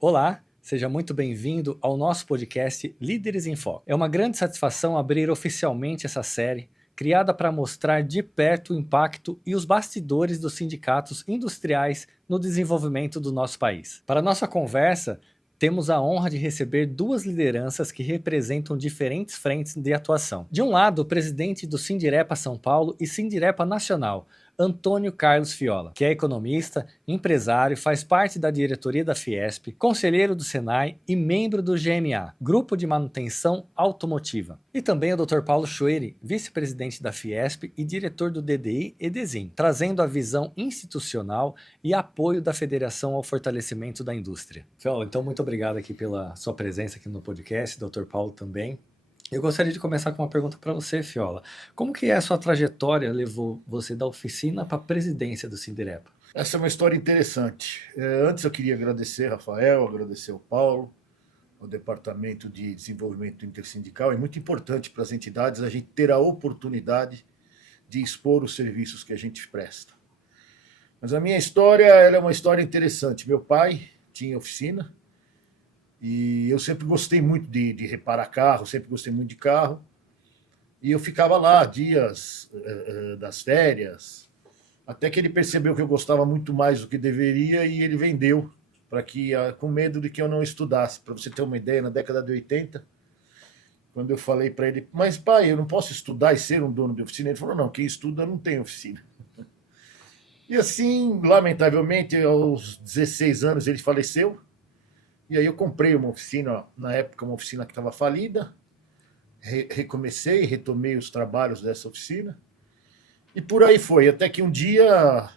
Olá, seja muito bem-vindo ao nosso podcast Líderes em Foco. É uma grande satisfação abrir oficialmente essa série, criada para mostrar de perto o impacto e os bastidores dos sindicatos industriais no desenvolvimento do nosso país. Para nossa conversa, temos a honra de receber duas lideranças que representam diferentes frentes de atuação. De um lado, o presidente do Sindirepa São Paulo e Sindirepa Nacional, Antônio Carlos Fiola, que é economista, empresário, faz parte da diretoria da Fiesp, conselheiro do Senai e membro do GMA, Grupo de Manutenção Automotiva. E também o Dr. Paulo Schwery, vice-presidente da Fiesp e diretor do DDI e DESIM, trazendo a visão institucional e apoio da Federação ao fortalecimento da indústria. Fiola, então muito obrigado aqui pela sua presença aqui no podcast, Dr. Paulo também. Eu gostaria de começar com uma pergunta para você, Fiola. Como que a sua trajetória levou você da oficina para a presidência do Sindirepa? Essa é uma história interessante. Antes eu queria agradecer Rafael, agradecer o Paulo, o Departamento de Desenvolvimento Intersindical. É muito importante para as entidades a gente ter a oportunidade de expor os serviços que a gente presta. Mas a minha história ela é uma história interessante. Meu pai tinha oficina e eu sempre gostei muito de reparar carro, sempre gostei muito de carro. E eu ficava lá dias das férias, até que ele percebeu que eu gostava muito mais do que deveria e ele vendeu para que com medo de que eu não estudasse. Para você ter uma ideia, na década de 80, quando eu falei para ele, mas pai, eu não posso estudar e ser um dono de oficina, ele falou, não, quem estuda não tem oficina. E assim, lamentavelmente, aos 16 anos ele faleceu, e aí eu comprei uma oficina, na época uma oficina que estava falida, recomecei, retomei os trabalhos dessa oficina, e por aí foi, até que um dia,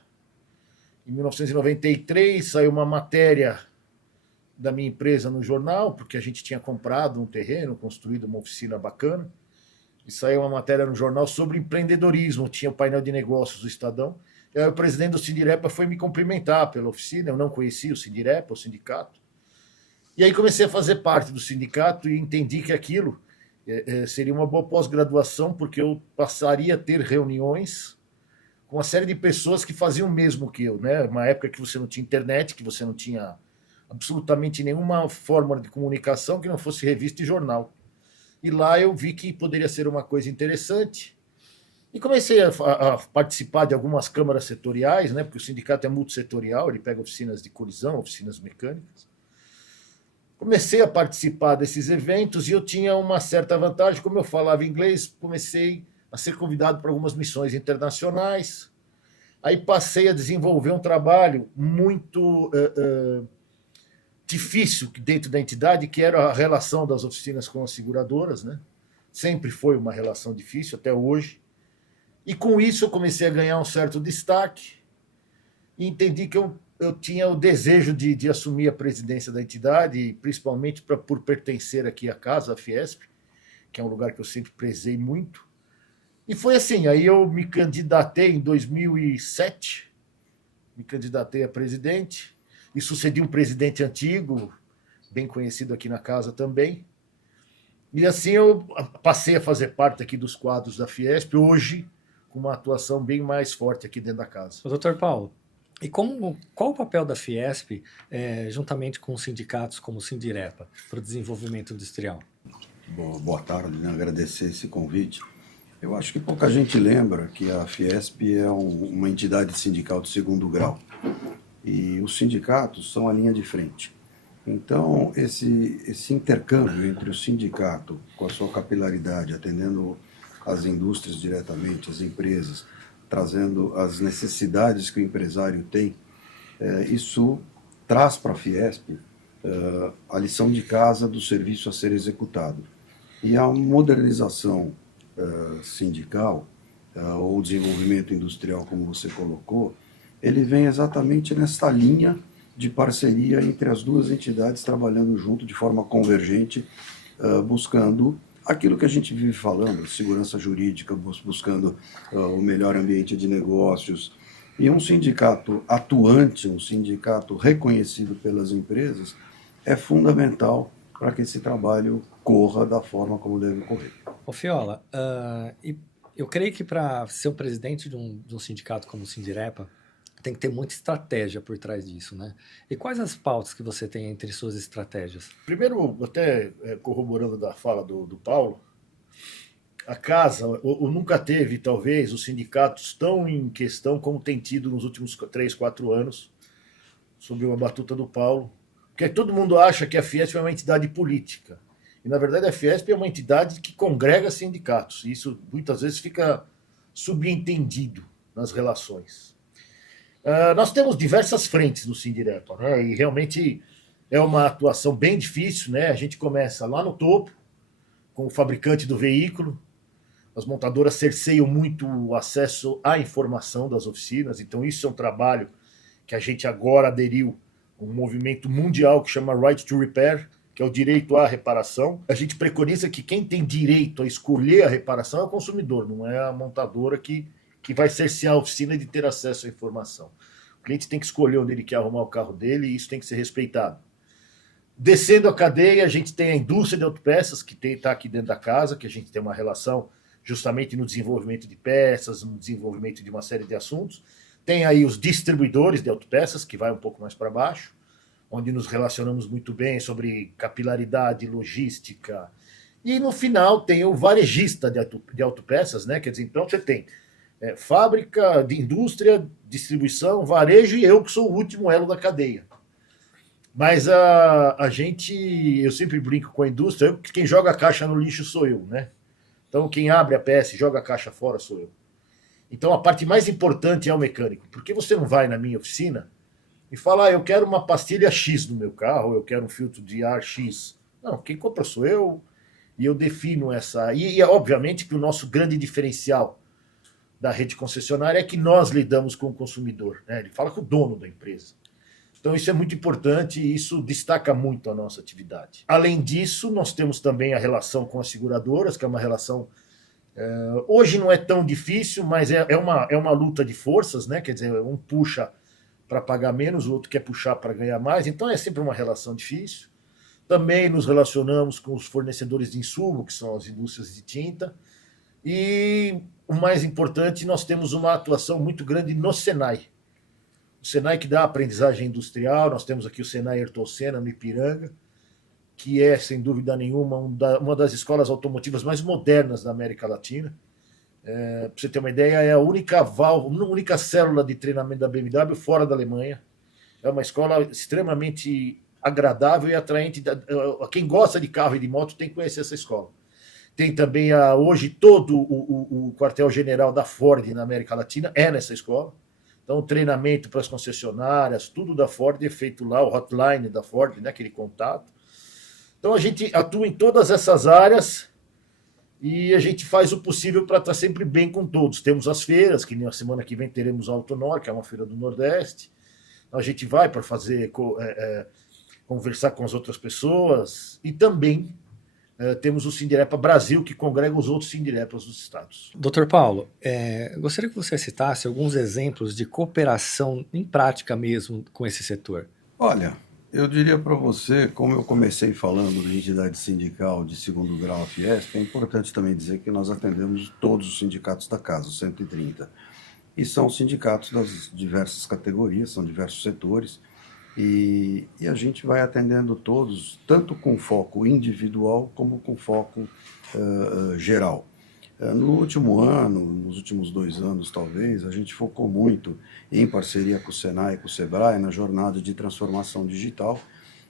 em 1993, saiu uma matéria da minha empresa no jornal, porque a gente tinha comprado um terreno, construído uma oficina bacana, e saiu uma matéria no jornal sobre empreendedorismo, tinha o painel de negócios do Estadão, e aí o presidente do Sindirepa foi me cumprimentar pela oficina, eu não conhecia o Sindirepa, o sindicato, e aí comecei a fazer parte do sindicato e entendi que aquilo seria uma boa pós-graduação, porque eu passaria a ter reuniões com uma série de pessoas que faziam o mesmo que eu, né? Uma época que você não tinha internet, que você não tinha absolutamente nenhuma forma de comunicação que não fosse revista e jornal. E lá eu vi que poderia ser uma coisa interessante e comecei a participar de algumas câmaras setoriais, né? Porque o sindicato é multissetorial, ele pega oficinas de colisão, oficinas mecânicas. Comecei a participar desses eventos e eu tinha uma certa vantagem, como eu falava inglês, comecei a ser convidado para algumas missões internacionais. Aí passei a desenvolver um trabalho muito difícil dentro da entidade, que era a relação das oficinas com as seguradoras, né? Sempre foi uma relação difícil, até hoje. E com isso eu comecei a ganhar um certo destaque e entendi que eu tinha o desejo de assumir a presidência da entidade, principalmente por pertencer aqui à casa, à Fiesp, que é um lugar que eu sempre prezei muito. E foi assim, aí eu me candidatei em 2007, me candidatei a presidente, e sucedi um presidente antigo, bem conhecido aqui na casa também. E assim eu passei a fazer parte aqui dos quadros da Fiesp, hoje com uma atuação bem mais forte aqui dentro da casa. O Dr. Paulo, e qual o papel da Fiesp, juntamente com os sindicatos como o Sindirepa, para o desenvolvimento industrial? Boa tarde, né? Agradecer esse convite. Eu acho que pouca gente lembra que a Fiesp é uma entidade sindical de segundo grau e os sindicatos são a linha de frente. Então, esse intercâmbio entre o sindicato, com a sua capilaridade, atendendo as indústrias diretamente, as empresas, trazendo as necessidades que o empresário tem, isso traz para a Fiesp a lição de casa do serviço a ser executado. E a modernização sindical, ou desenvolvimento industrial, como você colocou, ele vem exatamente nesta linha de parceria entre as duas entidades trabalhando junto de forma convergente, buscando aquilo que a gente vive falando, segurança jurídica, buscando o melhor ambiente de negócios. E um sindicato atuante, um sindicato reconhecido pelas empresas, é fundamental para que esse trabalho corra da forma como deve correr. Ô Fiola, eu creio que para ser o presidente de um sindicato como o Sindirepa, tem que ter muita estratégia por trás disso, né? E quais as pautas que você tem entre suas estratégias? Primeiro, até corroborando da fala do Paulo, a casa ou nunca teve, talvez, os sindicatos tão em questão como tem tido nos últimos 3, 4 anos, sob a batuta do Paulo. Porque todo mundo acha que a Fiesp é uma entidade política. E, na verdade, a Fiesp é uma entidade que congrega sindicatos. E isso, muitas vezes, fica subentendido nas relações. Nós temos diversas frentes no Sindirepa, né? E realmente é uma atuação bem difícil, né? A gente começa lá no topo, com o fabricante do veículo. As montadoras cerceiam muito o acesso à informação das oficinas, então isso é um trabalho que a gente agora aderiu a um movimento mundial que chama Right to Repair, que é o direito à reparação. A gente preconiza que quem tem direito a escolher a reparação é o consumidor, não é a montadora que vai cercear a oficina de ter acesso à informação. O cliente tem que escolher onde ele quer arrumar o carro dele e isso tem que ser respeitado. Descendo a cadeia, a gente tem a indústria de autopeças, que está aqui dentro da casa, que a gente tem uma relação justamente no desenvolvimento de peças, no desenvolvimento de uma série de assuntos. Tem aí os distribuidores de autopeças, que vai um pouco mais para baixo, onde nos relacionamos muito bem sobre capilaridade, logística. E no final tem o varejista de autopeças, né? Quer dizer, então você tem fábrica, de indústria, distribuição, varejo e eu que sou o último elo da cadeia. Mas a gente, eu sempre brinco com a indústria, quem joga a caixa no lixo sou eu, né? Então quem abre a peça e joga a caixa fora sou eu. Então a parte mais importante é o mecânico. Por que você não vai na minha oficina e fala, eu quero uma pastilha X no meu carro, eu quero um filtro de ar X? Não, quem compra sou eu e eu defino essa. E obviamente que o nosso grande diferencial da rede concessionária é que nós lidamos com o consumidor, né? Ele fala com o dono da empresa. Então isso é muito importante e isso destaca muito a nossa atividade. Além disso, nós temos também a relação com as seguradoras, que é uma relação... hoje não é tão difícil, mas é uma luta de forças, né? Quer dizer, um puxa para pagar menos, o outro quer puxar para ganhar mais, então é sempre uma relação difícil. Também nos relacionamos com os fornecedores de insumo, que são as indústrias de tinta. E o mais importante, nós temos uma atuação muito grande no Senai. O Senai que dá aprendizagem industrial, nós temos aqui o Senai Ayrton Senna, no Ipiranga, que é, sem dúvida nenhuma, uma das escolas automotivas mais modernas da América Latina. Para você ter uma ideia, é a única célula de treinamento da BMW fora da Alemanha. É uma escola extremamente agradável e atraente. Quem gosta de carro e de moto tem que conhecer essa escola. Tem também hoje todo o quartel-general da Ford na América Latina é nessa escola. Então, o treinamento para as concessionárias, tudo da Ford é feito lá, o hotline da Ford, né, aquele contato. Então, a gente atua em todas essas áreas e a gente faz o possível para estar sempre bem com todos. Temos as feiras, que na semana que vem teremos a Autonor, que é uma feira do Nordeste. Então, a gente vai para fazer conversar com as outras pessoas e também temos o Sindirepa Brasil, que congrega os outros Sindirepas dos estados. Dr. Paulo, gostaria que você citasse alguns exemplos de cooperação em prática mesmo com esse setor. Olha, eu diria para você, como eu comecei falando da entidade sindical de segundo grau, a Fiesp, é importante também dizer que nós atendemos todos os sindicatos da casa, os 130. E são sindicatos das diversas categorias, são diversos setores, e a gente vai atendendo todos, tanto com foco individual como com foco geral. No último ano, nos últimos 2 anos talvez, a gente focou muito em parceria com o Senai e com o Sebrae na jornada de transformação digital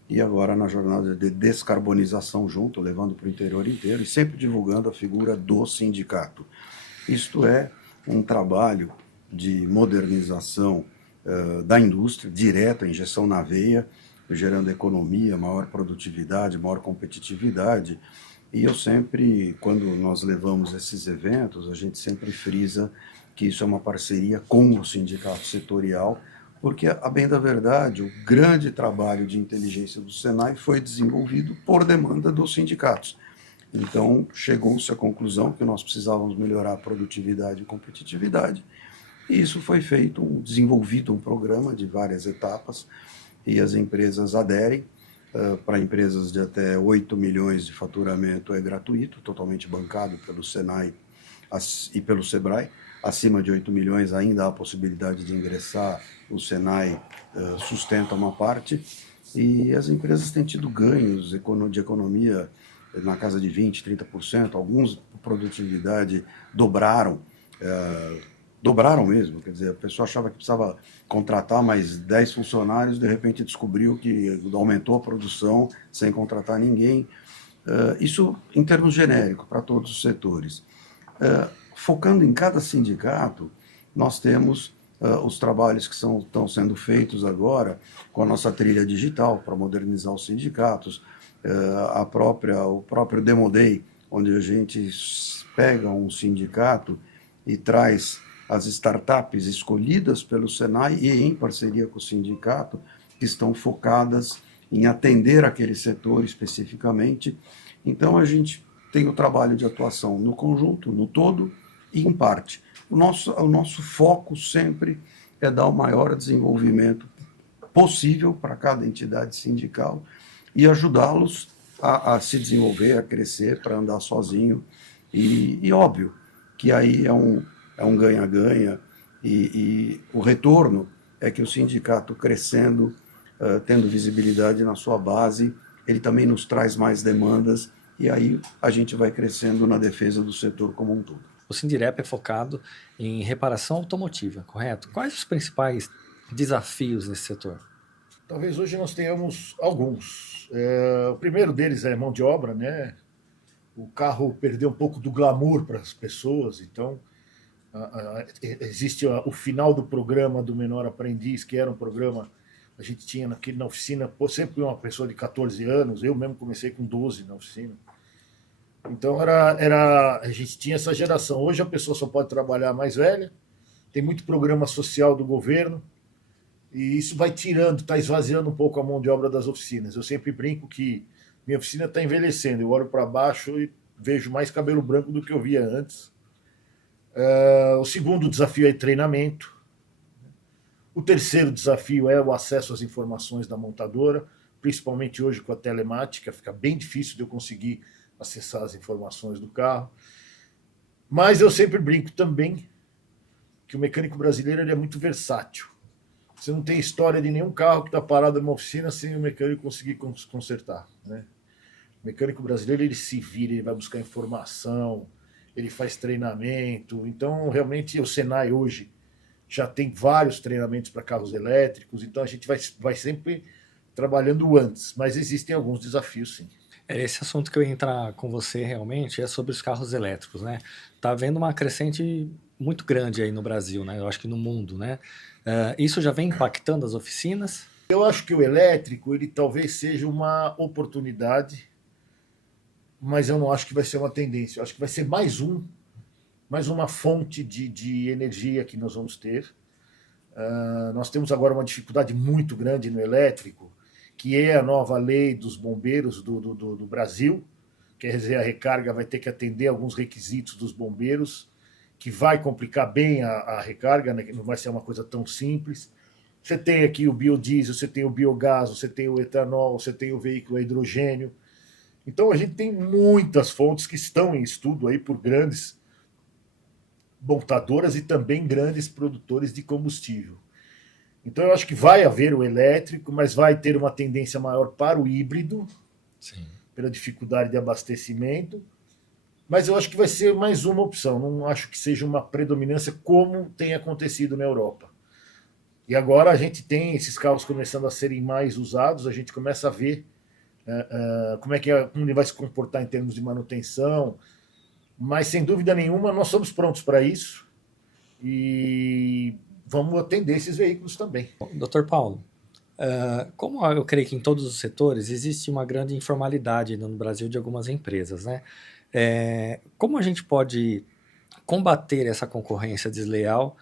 e agora na jornada de descarbonização junto, levando para o interior inteiro e sempre divulgando a figura do sindicato. Isto é um trabalho de modernização da indústria, direta, injeção na veia, gerando economia, maior produtividade, maior competitividade. E eu sempre, quando nós levamos esses eventos, a gente sempre frisa que isso é uma parceria com o sindicato setorial, porque, a bem da verdade, o grande trabalho de inteligência do Senai foi desenvolvido por demanda dos sindicatos. Então, chegou-se à conclusão que nós precisávamos melhorar a produtividade e competitividade, e isso foi feito, desenvolvido um programa de várias etapas, e as empresas aderem. Para empresas de até 8 milhões de faturamento é gratuito, totalmente bancado pelo Senai e pelo Sebrae. acima de 8 milhões ainda há a possibilidade de ingressar, o Senai sustenta uma parte, e as empresas têm tido ganhos de economia na casa de 20%, 30%, alguns por produtividade dobraram mesmo, quer dizer, a pessoa achava que precisava contratar mais 10 funcionários, de repente descobriu que aumentou a produção sem contratar ninguém. Isso em termos genéricos, para todos os setores. Focando em cada sindicato, nós temos os trabalhos que estão sendo feitos agora com a nossa trilha digital para modernizar os sindicatos, o próprio Demo Day, onde a gente pega um sindicato e traz as startups escolhidas pelo Senai e em parceria com o sindicato, que estão focadas em atender aquele setor especificamente. Então, a gente tem o trabalho de atuação no conjunto, no todo e em parte. O nosso foco sempre é dar o maior desenvolvimento possível para cada entidade sindical e ajudá-los a se desenvolver, a crescer, para andar sozinho. E óbvio que aí é um ganha-ganha, e o retorno é que o sindicato crescendo, tendo visibilidade na sua base, ele também nos traz mais demandas, e aí a gente vai crescendo na defesa do setor como um todo. O Sindirep é focado em reparação automotiva, correto? Quais os principais desafios nesse setor? Talvez hoje nós tenhamos alguns. O primeiro deles é mão de obra, né? O carro perdeu um pouco do glamour para as pessoas, então existe o final do programa do Menor Aprendiz, que era um programa, a gente tinha na oficina, sempre uma pessoa de 14 anos, eu mesmo comecei com 12 na oficina. Então a gente tinha essa geração. Hoje a pessoa só pode trabalhar mais velha, tem muito programa social do governo, e isso vai tirando, está esvaziando um pouco a mão de obra das oficinas. Eu sempre brinco que minha oficina está envelhecendo, eu olho para baixo e vejo mais cabelo branco do que eu via antes. O segundo desafio é treinamento. O terceiro desafio é o acesso às informações da montadora, principalmente hoje com a telemática, fica bem difícil de eu conseguir acessar as informações do carro. Mas eu sempre brinco também que o mecânico brasileiro ele é muito versátil. Você não tem história de nenhum carro que está parado numa oficina sem o mecânico conseguir consertar, né? O mecânico brasileiro ele se vira, ele vai buscar informação, ele faz treinamento. Então, realmente, o Senai hoje já tem vários treinamentos para carros elétricos, então a gente vai sempre trabalhando antes, mas existem alguns desafios, sim. Esse assunto que eu ia entrar com você realmente é sobre os carros elétricos, né? Tá havendo uma crescente muito grande aí no Brasil, né? Eu acho que no mundo, né? Isso já vem impactando as oficinas? Eu acho que o elétrico, ele talvez seja uma oportunidade, mas eu não acho que vai ser uma tendência. Eu acho que vai ser mais uma fonte de energia que nós vamos ter. Nós temos agora uma dificuldade muito grande no elétrico, que é a nova lei dos bombeiros do Brasil. Quer dizer, a recarga vai ter que atender alguns requisitos dos bombeiros, que vai complicar bem a recarga, né? Não vai ser uma coisa tão simples. Você tem aqui o biodiesel, você tem o biogás, você tem o etanol, você tem o veículo a hidrogênio. Então a gente tem muitas fontes que estão em estudo aí por grandes montadoras e também grandes produtores de combustível. Então eu acho que vai haver o elétrico, mas vai ter uma tendência maior para o híbrido, Sim. pela dificuldade de abastecimento. Mas eu acho que vai ser mais uma opção. Não acho que seja uma predominância como tem acontecido na Europa. E agora a gente tem esses carros começando a serem mais usados, a gente começa a ver como ele vai se comportar em termos de manutenção. Mas, sem dúvida nenhuma, nós somos prontos para isso e vamos atender esses veículos também. Dr. Paulo, como eu creio que em todos os setores existe uma grande informalidade no Brasil de algumas empresas, né? Como a gente pode combater essa concorrência desleal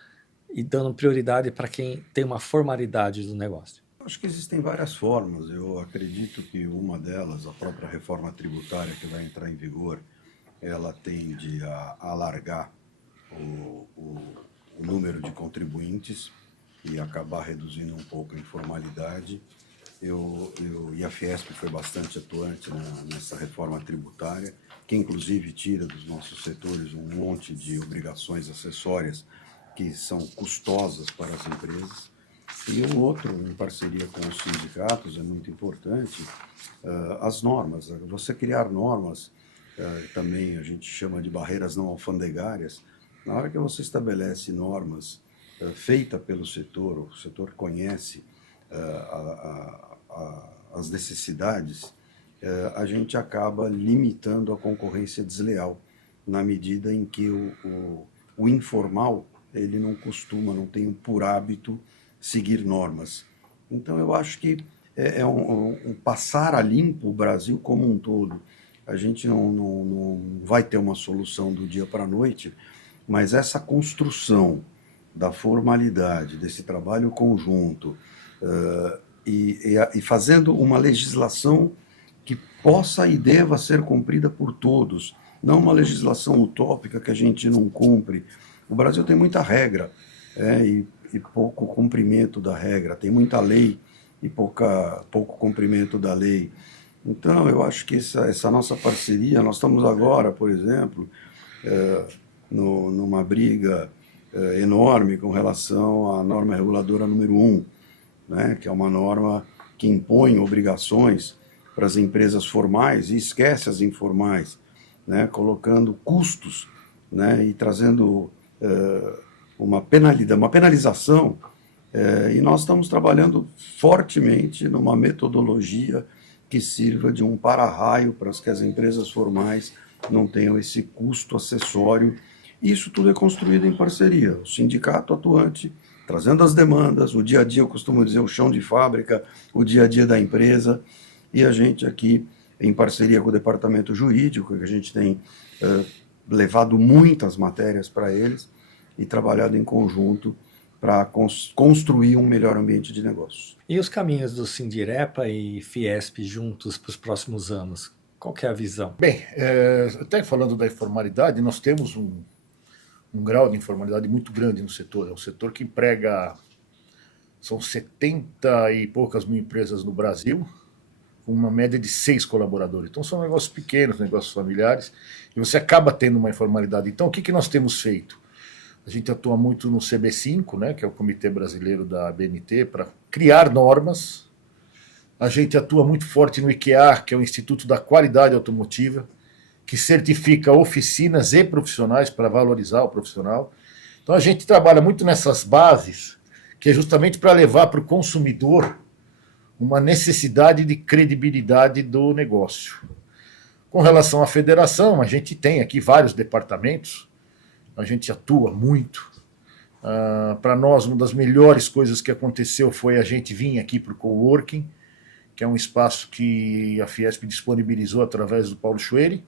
e dando prioridade para quem tem uma formalidade do negócio? Acho que existem várias formas. Eu acredito que uma delas, a própria reforma tributária que vai entrar em vigor, ela tende a alargar o número de contribuintes e acabar reduzindo um pouco a informalidade. E a Fiesp foi bastante atuante nessa reforma tributária, que inclusive tira dos nossos setores um monte de obrigações acessórias que são custosas para as empresas. E o outro, em parceria com os sindicatos, é muito importante, as normas. Você criar normas, também a gente chama de barreiras não alfandegárias. Na hora que você estabelece normas feitas pelo setor, o setor conhece as necessidades, a gente acaba limitando a concorrência desleal, na medida em que o informal ele não costuma, não tem por hábito seguir normas. Então, eu acho que é um passar a limpo o Brasil como um todo. A gente não vai ter uma solução do dia para a noite, mas essa construção da formalidade, desse trabalho conjunto, e fazendo uma legislação que possa e deva ser cumprida por todos, não uma legislação utópica que a gente não cumpre. O Brasil tem muita regra, e pouco cumprimento da regra, tem muita lei e pouco cumprimento da lei. Então, eu acho que essa nossa parceria, nós estamos agora, por exemplo, numa briga enorme com relação à norma reguladora número 1, né, que é uma norma que impõe obrigações para as empresas formais e esquece as informais, né, colocando custos, né, e trazendo uma penalização, e nós estamos trabalhando fortemente numa metodologia que sirva de um para-raio para que as empresas formais não tenham esse custo acessório. Isso tudo é construído em parceria, o sindicato atuante, trazendo as demandas, o dia a dia, eu costumo dizer, o chão de fábrica, o dia a dia da empresa, e a gente aqui, em parceria com o departamento jurídico, que a gente tem levado muitas matérias para eles e trabalhado em conjunto para construir um melhor ambiente de negócios. E os caminhos do Sindirepa e Fiesp juntos para os próximos anos? Qual que é a visão? Bem, até falando da informalidade, nós temos um grau de informalidade muito grande no setor. É um setor que emprega, são 70 e poucas mil empresas no Brasil, com uma média de 6 colaboradores. Então são negócios pequenos, negócios familiares, e você acaba tendo uma informalidade. Então o que nós temos feito? A gente atua muito no CB5, né, que é o Comitê Brasileiro da ABNT, para criar normas. A gente atua muito forte no IQA, que é o Instituto da Qualidade Automotiva, que certifica oficinas e profissionais para valorizar o profissional. Então a gente trabalha muito nessas bases, que é justamente para levar para o consumidor uma necessidade de credibilidade do negócio. Com relação à federação, a gente tem aqui vários departamentos, a gente atua muito. Para nós, uma das melhores coisas que aconteceu foi a gente vir aqui para o Coworking, que é um espaço que a Fiesp disponibilizou através do Paulo Schwery,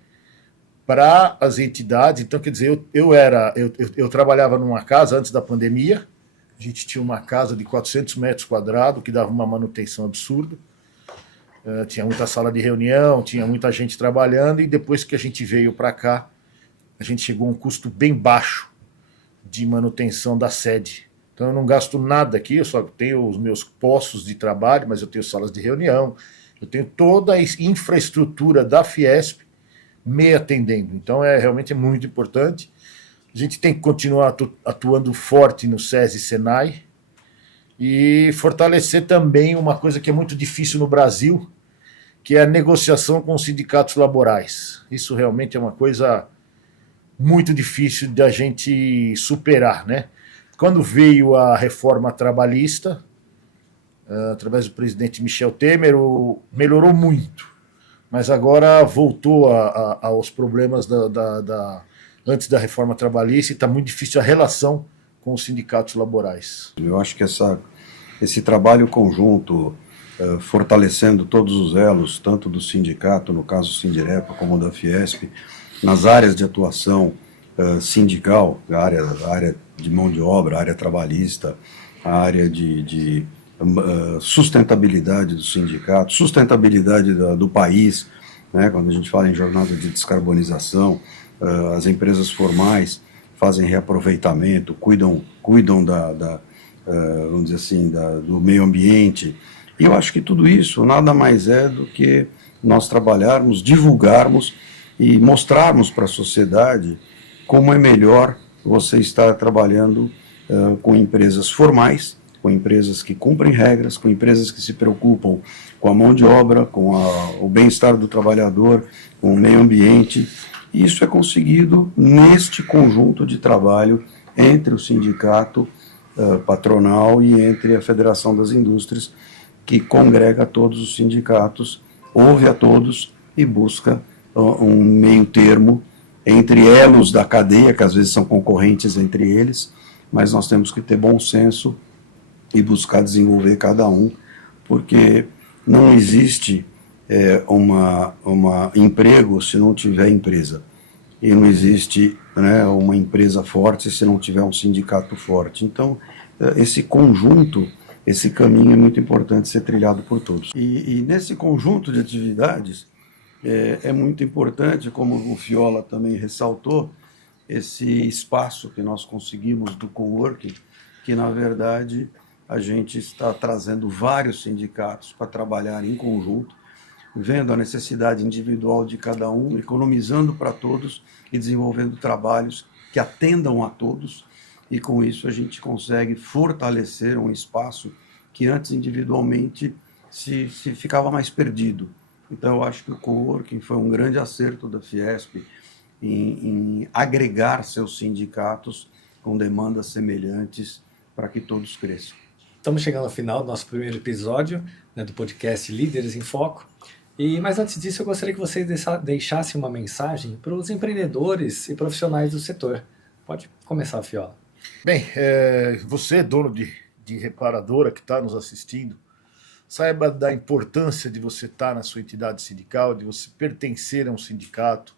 para as entidades. Então, quer dizer, eu trabalhava numa casa antes da pandemia, a gente tinha uma casa de 400 metros quadrados, que dava uma manutenção absurda, tinha muita sala de reunião, tinha muita gente trabalhando, e depois que a gente veio para cá, a gente chegou a um custo bem baixo de manutenção da sede. Então eu não gasto nada aqui, eu só tenho os meus postos de trabalho, mas eu tenho salas de reunião, eu tenho toda a infraestrutura da Fiesp me atendendo. Então realmente é muito importante. A gente tem que continuar atuando forte no SESI e Senai e fortalecer também uma coisa que é muito difícil no Brasil, que é a negociação com os sindicatos laborais. Isso realmente é uma coisa muito difícil de a gente superar, né? Quando veio a reforma trabalhista, através do presidente Michel Temer, melhorou muito, mas agora voltou aos problemas antes da reforma trabalhista, e está muito difícil a relação com os sindicatos laborais. Eu acho que esse trabalho conjunto, fortalecendo todos os elos, tanto do sindicato, no caso Sindirepa, como da Fiesp, nas áreas de atuação sindical, a área de mão de obra, a área trabalhista, a área de sustentabilidade do sindicato, sustentabilidade do país, né, quando a gente fala em jornada de descarbonização, as empresas formais fazem reaproveitamento, cuidam vamos dizer assim, do meio ambiente, E eu acho que tudo isso nada mais é do que nós trabalharmos, divulgarmos e mostrarmos para a sociedade como é melhor você estar trabalhando com empresas formais, com empresas que cumprem regras, com empresas que se preocupam com a mão de obra, com o bem-estar do trabalhador, com o meio ambiente. E isso é conseguido neste conjunto de trabalho entre o sindicato patronal e entre a Federação das Indústrias, que congrega todos os sindicatos, ouve a todos e busca um meio termo entre elos da cadeia, que às vezes são concorrentes entre eles, mas nós temos que ter bom senso e buscar desenvolver cada um, porque não existe emprego se não tiver empresa. E não existe, né, uma empresa forte se não tiver um sindicato forte. Então, esse conjunto, esse caminho é muito importante ser trilhado por todos. E nesse conjunto de atividades, é muito importante, como o Fiola também ressaltou, esse espaço que nós conseguimos do coworking, que na verdade a gente está trazendo vários sindicatos para trabalhar em conjunto, vendo a necessidade individual de cada um, economizando para todos e desenvolvendo trabalhos que atendam a todos, e com isso a gente consegue fortalecer um espaço que antes individualmente se ficava mais perdido. Então eu acho que o coworking foi um grande acerto da Fiesp em agregar seus sindicatos com demandas semelhantes para que todos cresçam. Estamos chegando ao final do nosso primeiro episódio, né, do podcast Líderes em Foco. Mas antes disso, eu gostaria que vocês deixassem uma mensagem para os empreendedores e profissionais do setor. Pode começar, Fiola. Bem, você, dono de reparadora que está nos assistindo, saiba da importância de você estar na sua entidade sindical, de você pertencer a um sindicato.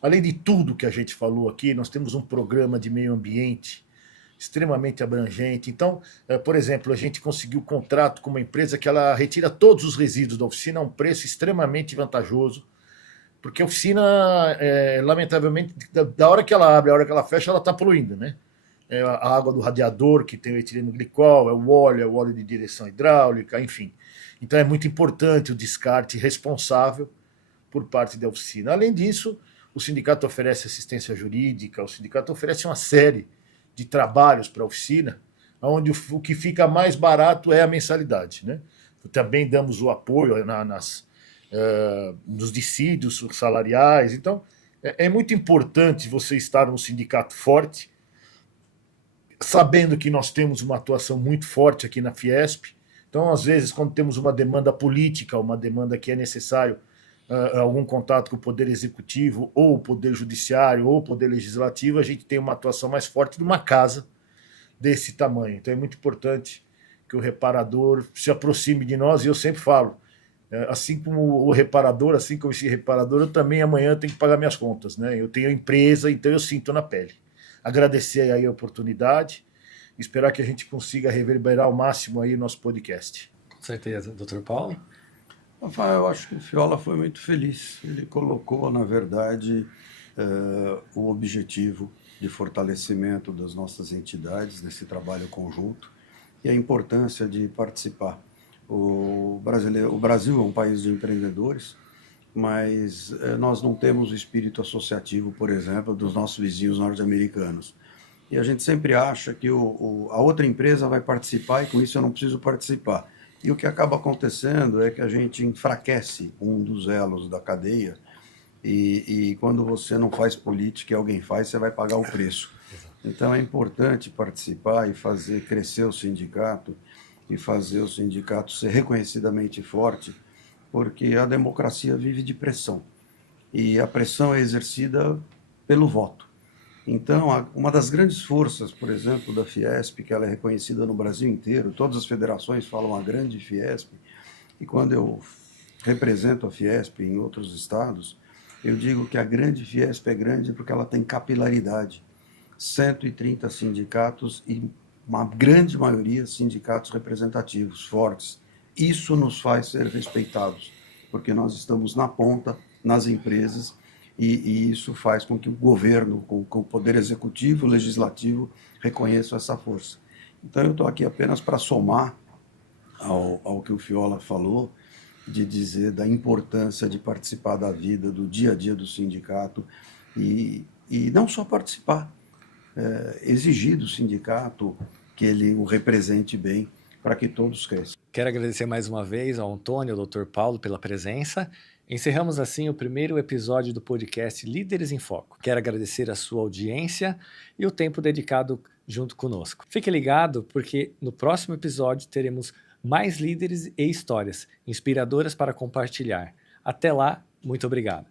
Além de tudo que a gente falou aqui, nós temos um programa de meio ambiente extremamente abrangente. Então, por exemplo, a gente conseguiu contrato com uma empresa que ela retira todos os resíduos da oficina a um preço extremamente vantajoso, porque a oficina, lamentavelmente, da hora que ela abre, a hora que ela fecha, ela está poluindo, né? É a água do radiador, que tem o etileno glicol, é o óleo de direção hidráulica, enfim. Então é muito importante o descarte responsável por parte da oficina. Além disso, o sindicato oferece assistência jurídica, o sindicato oferece uma série de trabalhos para a oficina, onde o que fica mais barato é a mensalidade, né? Também damos o apoio nos dissídios salariais. Então, é muito importante você estar num sindicato forte, sabendo que nós temos uma atuação muito forte aqui na Fiesp. Então, às vezes, quando temos uma demanda política, uma demanda que é necessário algum contato com o Poder Executivo, ou o Poder Judiciário, ou o Poder Legislativo, a gente tem uma atuação mais forte de uma casa desse tamanho. Então é muito importante que o reparador se aproxime de nós, e eu sempre falo, assim como o reparador, assim como esse reparador, eu também amanhã tenho que pagar minhas contas, né? Eu tenho empresa, então eu sinto na pele. Agradecer aí a oportunidade, esperar que a gente consiga reverberar ao máximo aí o nosso podcast. Com certeza. Dr. Paulo? Rafael, eu acho que o Fiola foi muito feliz. Ele colocou, na verdade, o objetivo de fortalecimento das nossas entidades nesse trabalho conjunto e a importância de participar. O Brasil é um país de empreendedores, mas nós não temos o espírito associativo, por exemplo, dos nossos vizinhos norte-americanos. E a gente sempre acha que a outra empresa vai participar e com isso eu não preciso participar. E o que acaba acontecendo é que a gente enfraquece um dos elos da cadeia e quando você não faz política e alguém faz, você vai pagar o preço. Então é importante participar e fazer crescer o sindicato e fazer o sindicato ser reconhecidamente forte, porque a democracia vive de pressão e a pressão é exercida pelo voto. Então, uma das grandes forças, por exemplo, da Fiesp, que ela é reconhecida no Brasil inteiro, todas as federações falam a grande Fiesp, e quando eu represento a Fiesp em outros estados, eu digo que a grande Fiesp é grande porque ela tem capilaridade. 130 sindicatos e uma grande maioria sindicatos representativos, fortes. Isso nos faz ser respeitados, porque nós estamos na ponta, nas empresas, e isso faz com que o governo, com o poder executivo, legislativo, reconheçam essa força. Então eu estou aqui apenas para somar ao que o Fiola falou, de dizer da importância de participar da vida, do dia a dia do sindicato, e não só participar, exigir do sindicato que ele o represente bem, para que todos cresçam. Quero agradecer mais uma vez ao Antônio e ao Dr. Paulo pela presença. Encerramos assim o primeiro episódio do podcast Líderes em Foco. Quero agradecer a sua audiência e o tempo dedicado junto conosco. Fique ligado, porque no próximo episódio teremos mais líderes e histórias inspiradoras para compartilhar. Até lá, muito obrigado.